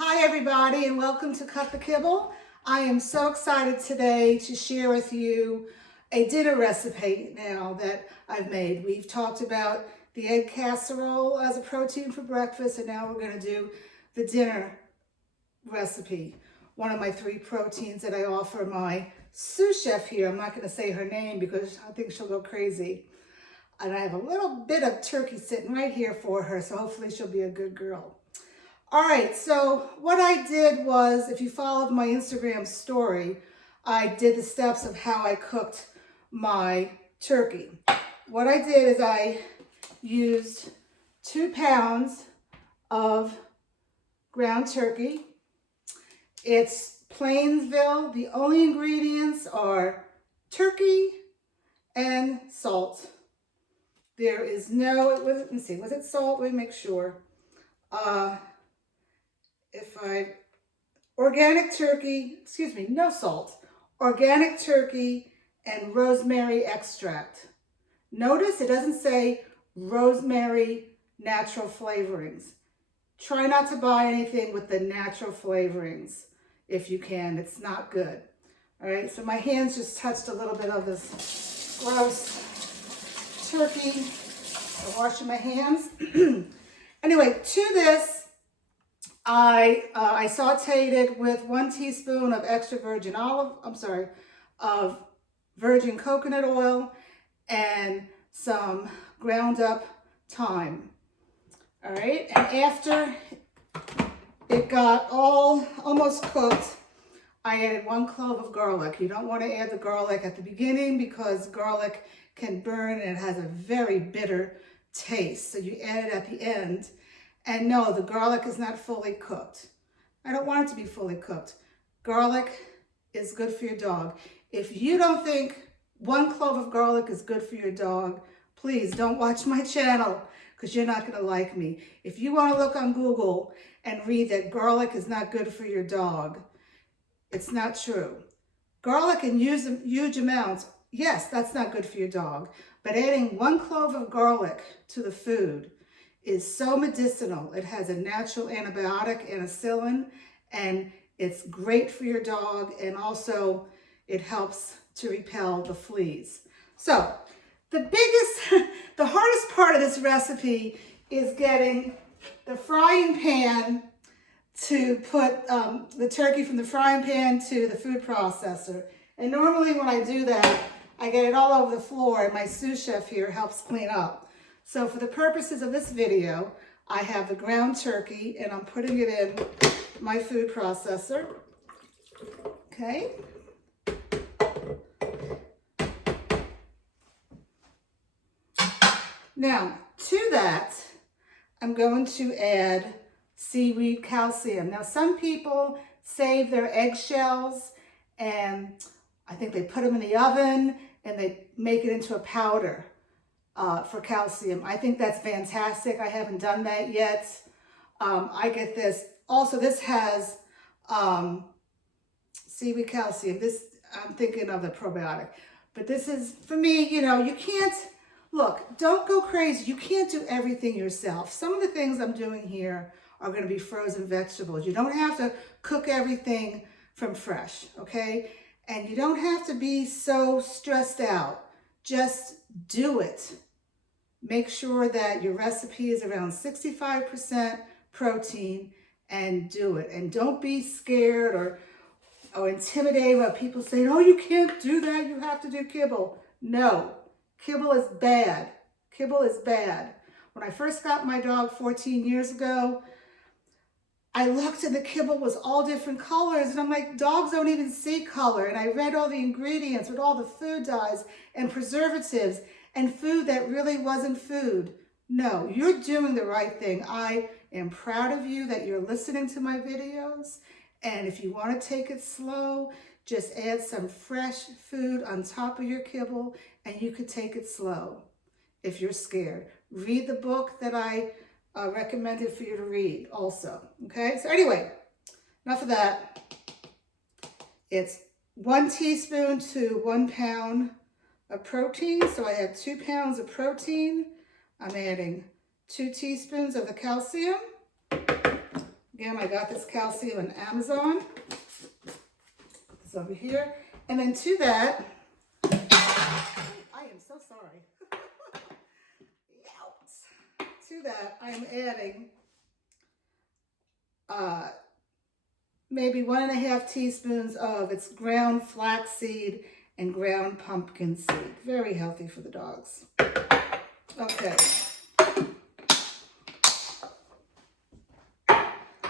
Hi everybody and welcome to Cut the Kibble. I am so excited today to share with you a dinner recipe now that I've made. We've talked about the egg casserole as a protein for breakfast, and now we're going to do the dinner recipe. One of my 3 proteins that I offer my sous chef here. I'm not going to say her name because I think she'll go crazy. And I have a little bit of turkey sitting right here for her, so hopefully she'll be a good girl. All right, so what I did was, if you followed my Instagram story, I did the steps of how I cooked my turkey. What I did is I used 2 pounds of ground turkey. It's Plainsville. The only ingredients are turkey and salt. There is no, let me see, was it salt? Let me make sure. Organic turkey, no salt, organic turkey and rosemary extract. Notice it doesn't say rosemary natural flavorings. Try not to buy anything with the natural flavorings if you can. It's not good. All right, so my hands just touched a little bit of this gross turkey. I'm washing my hands. Anyway, to this, I sauteed it with 1 teaspoon of extra virgin of virgin coconut oil and some ground up thyme. All right, and after it got almost cooked, I added 1 clove of garlic. You don't want to add the garlic at the beginning because garlic can burn and it has a very bitter taste. So you add it at the end. And no, the garlic is not fully cooked. I don't want it to be fully cooked. Garlic is good for your dog. If you don't think 1 clove of garlic is good for your dog, please don't watch my channel because you're not going to like me. If you want to look on Google and read that garlic is not good for your dog, it's not true. Garlic in huge amounts, yes, that's not good for your dog. But adding 1 clove of garlic to the food is so medicinal. It has a natural antibiotic, anicillin, and it's great for your dog, and also it helps to repel the fleas. So the hardest part of this recipe is getting the frying pan to put the turkey from the frying pan to the food processor. And normally when I do that, I get it all over the floor, and my sous chef here helps clean up. So for the purposes of this video, I have the ground turkey and I'm putting it in my food processor. Okay. Now, to that, I'm going to add seaweed calcium. Now, some people save their eggshells and I think they put them in the oven and they make it into a powder. For calcium. I think that's fantastic. I haven't done that yet. I get this. Also, this has seaweed calcium. This, I'm thinking of the probiotic. But this is, for me, you know, you can't, look, don't go crazy. You can't do everything yourself. Some of the things I'm doing here are going to be frozen vegetables. You don't have to cook everything from fresh, okay? And you don't have to be so stressed out. Just do it. Make sure that your recipe is around 65% protein and do it. And don't be scared or intimidated by people saying, oh, you can't do that. You have to do kibble. No, kibble is bad. Kibble is bad. When I first got my dog 14 years ago, I looked and the kibble was all different colors. And I'm like, dogs don't even see color. And I read all the ingredients with all the food dyes and preservatives and food that really wasn't food. No, you're doing the right thing. I am proud of you that you're listening to my videos. And if you want to take it slow, just add some fresh food on top of your kibble and you could take it slow if you're scared. Read the book that I recommended for you to read also. Okay, so anyway, enough of that. It's 1 teaspoon to 1 pound of protein. So I have 2 pounds of protein. I'm adding 2 teaspoons of the calcium, Again, I got this calcium on Amazon. It's over here. And then to that, I am so sorry. To that, I am adding maybe 1.5 teaspoons of its ground flaxseed and ground pumpkin seed. Very healthy for the dogs. Okay.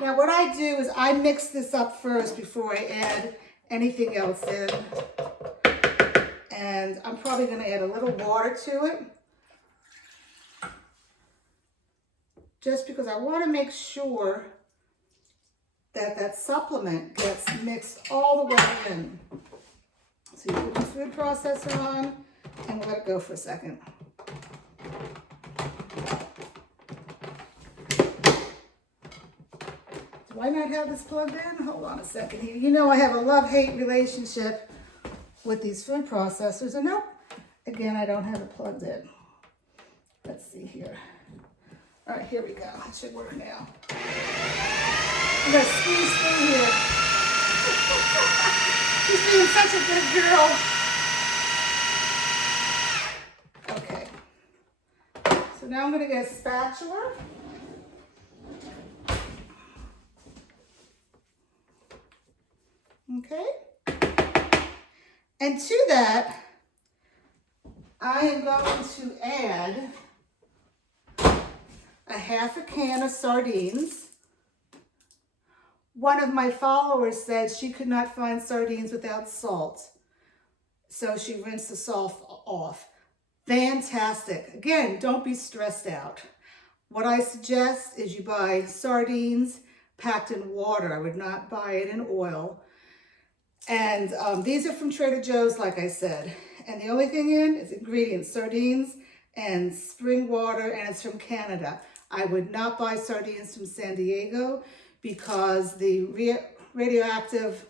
Now what I do is I mix this up first before I add anything else in. And I'm probably going to add a little water to it. Just because I want to make sure that that supplement gets mixed all the way in. So you put the food processor on and we'll let it go for a second. Do I not have this plugged in? Hold on a second here. You know I have a love-hate relationship with these food processors, and nope, again, I don't have it plugged in. Let's see here. All right, here we go. It should work now. I'm gonna squeeze through here. She's being such a good girl. Okay. So now I'm gonna get a spatula. Okay. And to that, I am going to add a 1/2 can of sardines. One of my followers said she could not find sardines without salt, so she rinsed the salt off. Fantastic. Again, don't be stressed out. What I suggest is you buy sardines packed in water. I would not buy it in oil. And these are from Trader Joe's, like I said. And the only thing in is ingredients, sardines and spring water, and it's from Canada. I would not buy sardines from San Diego because the radioactive,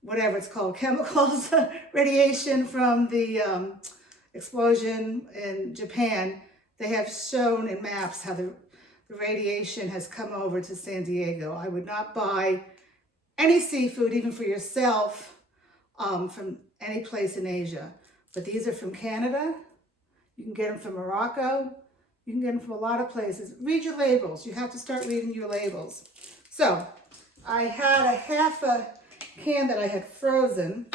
whatever it's called, chemicals, radiation from the explosion in Japan, they have shown in maps how the radiation has come over to San Diego. I would not buy any seafood, even for yourself, from any place in Asia. But these are from Canada. You can get them from Morocco. You can get them from a lot of places. Read your labels. You have to start reading your labels. So I had a 1/2 can that I had frozen.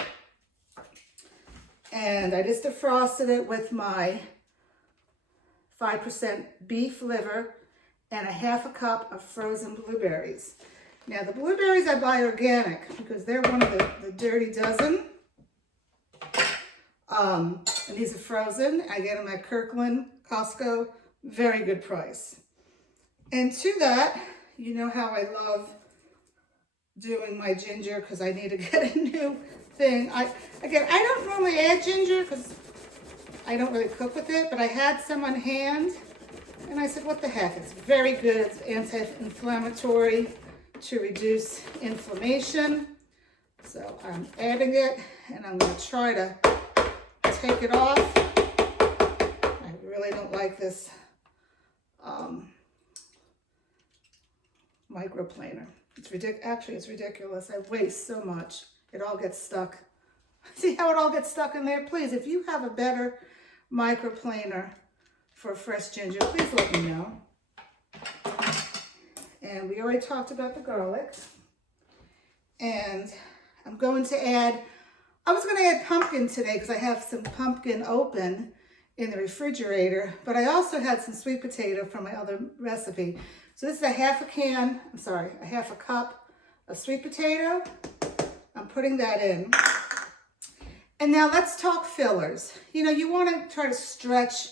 And I just defrosted it with my 5% beef liver and a 1/2 cup of frozen blueberries. Now the blueberries I buy organic because they're one of the dirty dozen. And these are frozen. I get them at Kirkland, Costco. Very good price. And to that, you know how I love doing my ginger because I need to get a new thing. I don't normally add ginger because I don't really cook with it, but I had some on hand and I said, what the heck? It's very good. It's anti-inflammatory to reduce inflammation. So I'm adding it and I'm going to try to take it off. I really don't like this microplaner. It's ridiculous. Actually, it's ridiculous. I waste so much. It all gets stuck. See how it all gets stuck in there? Please, if you have a better microplaner for fresh ginger, please let me know. And we already talked about the garlic. And I'm going to add, I was going to add pumpkin today because I have some pumpkin open in the refrigerator, but I also had some sweet potato from my other recipe. So this is a 1/2 cup of sweet potato. I'm putting that in. And now let's talk fillers. You know, you want to try to stretch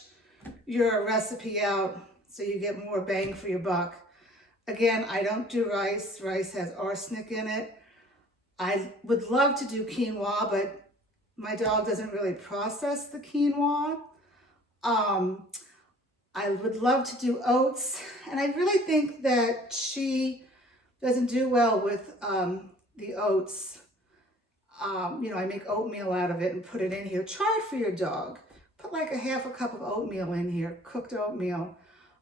your recipe out so you get more bang for your buck. Again, I don't do rice. Rice has arsenic in it. I would love to do quinoa, but my dog doesn't really process the quinoa. I would love to do oats, and I really think that she doesn't do well with the oats. You know, I make oatmeal out of it and put it in here. Try it for your dog. Put like a 1/2 cup of oatmeal in here, cooked oatmeal.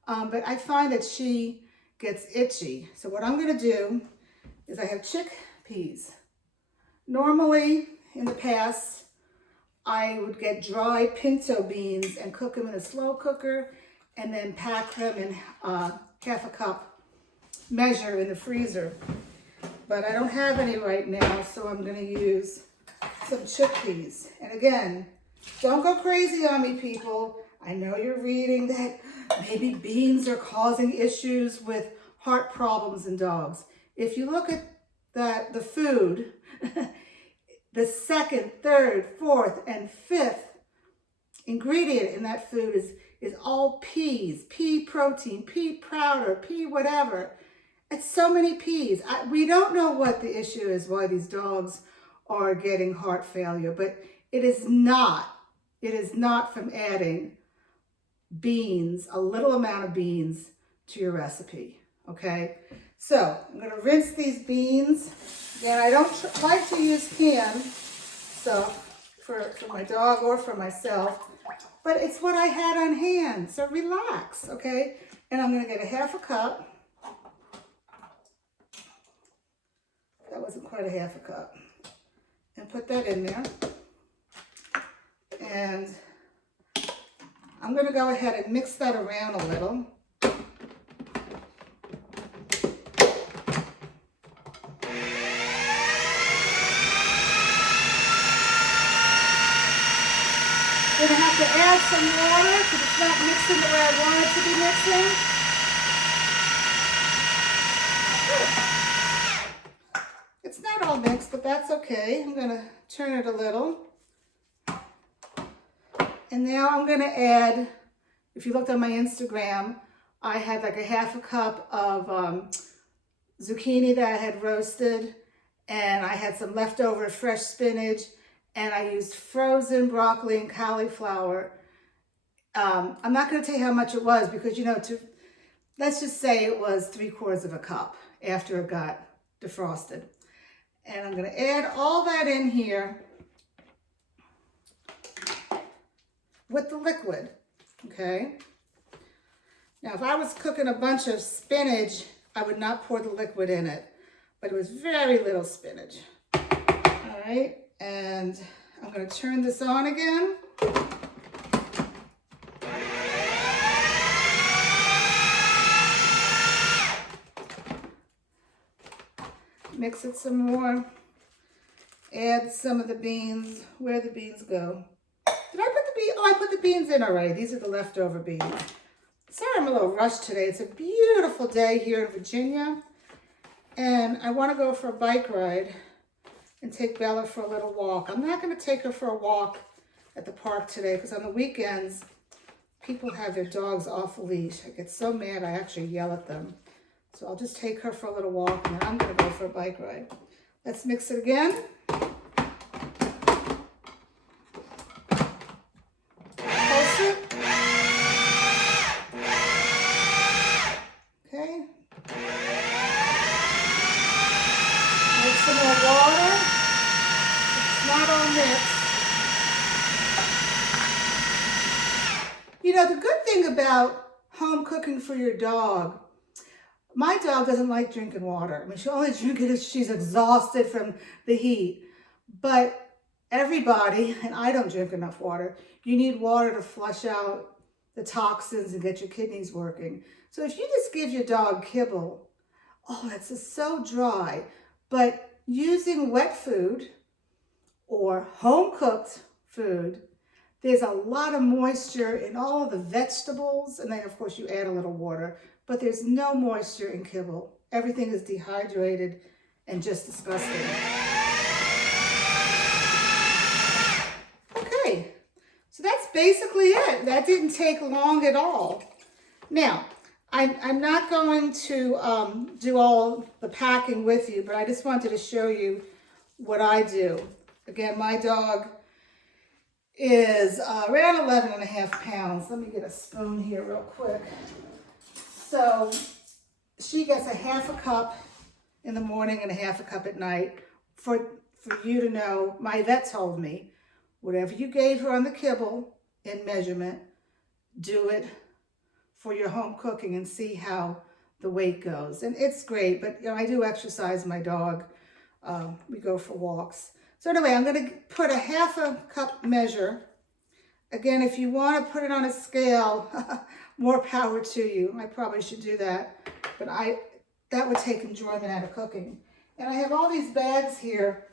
But I find that she gets itchy. So what I'm gonna do is I have chickpeas. Normally, in the past, I would get dry pinto beans and cook them in a slow cooker and then pack them in half a cup measure in the freezer. But I don't have any right now, so I'm gonna use some chickpeas. And again, don't go crazy on me, people. I know you're reading that maybe beans are causing issues with heart problems in dogs. If you look at the food, the second, third, fourth, and fifth ingredient in that food is all peas, pea protein, pea powder, pea whatever. It's so many peas. We don't know what the issue is, why these dogs are getting heart failure, but it is not from adding beans, a little amount of beans to your recipe, okay? So I'm gonna rinse these beans. Again, I don't like to use canned, so for my dog or for myself, but it's what I had on hand, so relax, okay? And I'm gonna get a half a cup. That wasn't quite a half a cup. And put that in there. And I'm gonna go ahead and mix that around a little. We're gonna have to add some water because it's not mixing the way I want it to be mixing. It's not all mixed, but that's okay. I'm gonna turn it a little. And now I'm gonna add, if you looked on my Instagram, I had like a half a cup of zucchini that I had roasted, and I had some leftover fresh spinach, and I used frozen broccoli and cauliflower. I'm not gonna tell you how much it was because, you know, let's just say it was 3/4 of a cup after it got defrosted. And I'm gonna add all that in here with the liquid, okay? Now, if I was cooking a bunch of spinach, I would not pour the liquid in it, but it was very little spinach. All right, and I'm gonna turn this on again. Mix it some more. Add some of the beans. Where'd the beans go? Did I put the beans? Oh, I put the beans in already. These are the leftover beans. Sorry, I'm a little rushed today. It's a beautiful day here in Virginia. And I want to go for a bike ride and take Bella for a little walk. I'm not going to take her for a walk at the park today because on the weekends, people have their dogs off a leash. I get so mad, I actually yell at them. So I'll just take her for a little walk and then I'm going to go for a bike ride. Let's mix it again. Pulse it. Okay. Make some more water. It's not all mixed. You know, the good thing about home cooking for your dog, my dog doesn't like drinking water. I mean, she'll only drink it if she's exhausted from the heat. But everybody, and I don't drink enough water, you need water to flush out the toxins and get your kidneys working. So if you just give your dog kibble, oh, that's just so dry. But using wet food or home-cooked food, there's a lot of moisture in all of the vegetables, and then of course you add a little water, but there's no moisture in kibble. Everything is dehydrated and just disgusting. Okay, so that's basically it. That didn't take long at all. Now, I'm not going to do all the packing with you, but I just wanted to show you what I do. Again, my dog is around 11.5 pounds. Let me get a spoon here real quick. So she gets a half a cup in the morning and a half a cup at night. For you to know, my vet told me, whatever you gave her on the kibble in measurement, do it for your home cooking and see how the weight goes. And it's great, but you know, I do exercise my dog. We go for walks. So anyway, I'm going to put a 1/2 cup measure. Again, if you want to put it on a scale, more power to you. I probably should do that, but that would take enjoyment out of cooking. And I have all these bags here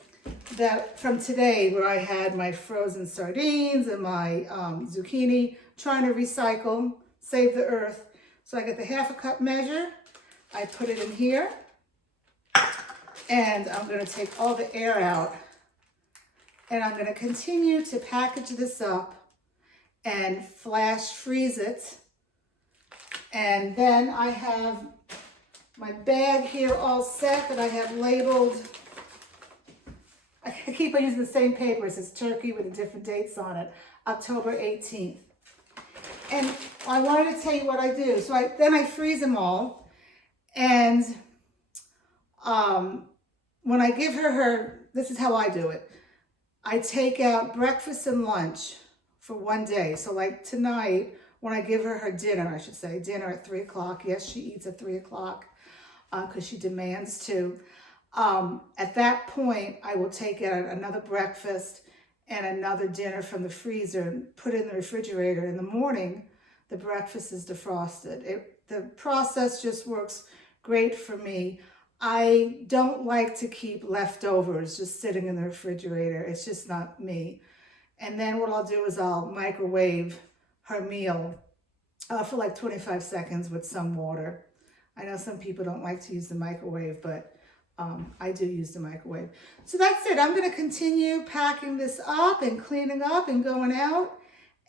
that from today where I had my frozen sardines and my zucchini, trying to recycle, save the earth. So I get the 1/2 cup measure. I put it in here, and I'm going to take all the air out. And I'm going to continue to package this up and flash freeze it. And then I have my bag here all set that I have labeled. I keep on using the same paper. It says turkey with the different dates on it. October 18th. And I wanted to tell you what I do. So then I freeze them all. And when I give her, this is how I do it. I take out breakfast and lunch for one day. So like tonight, when I give her dinner, I should say, dinner at 3 o'clock. Yes, she eats at 3 o'clock because she demands to. At that point, I will take out another breakfast and another dinner from the freezer and put it in the refrigerator. In the morning, the breakfast is defrosted. The process just works great for me. I don't like to keep leftovers just sitting in the refrigerator. It's just not me. And then what I'll do is I'll microwave her meal for like 25 seconds with some water. I know some people don't like to use the microwave, but I do use the microwave. So that's it. I'm going to continue packing this up and cleaning up and going out.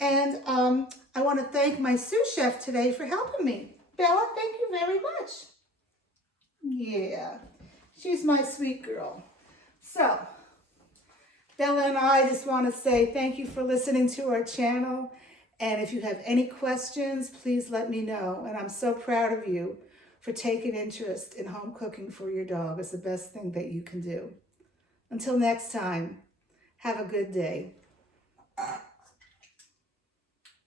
And I want to thank my sous chef today for helping me. Bella, thank you very much. Yeah, she's my sweet girl. So, Bella and I just want to say thank you for listening to our channel. And if you have any questions, please let me know. And I'm so proud of you for taking interest in home cooking for your dog. It's the best thing that you can do. Until next time, have a good day.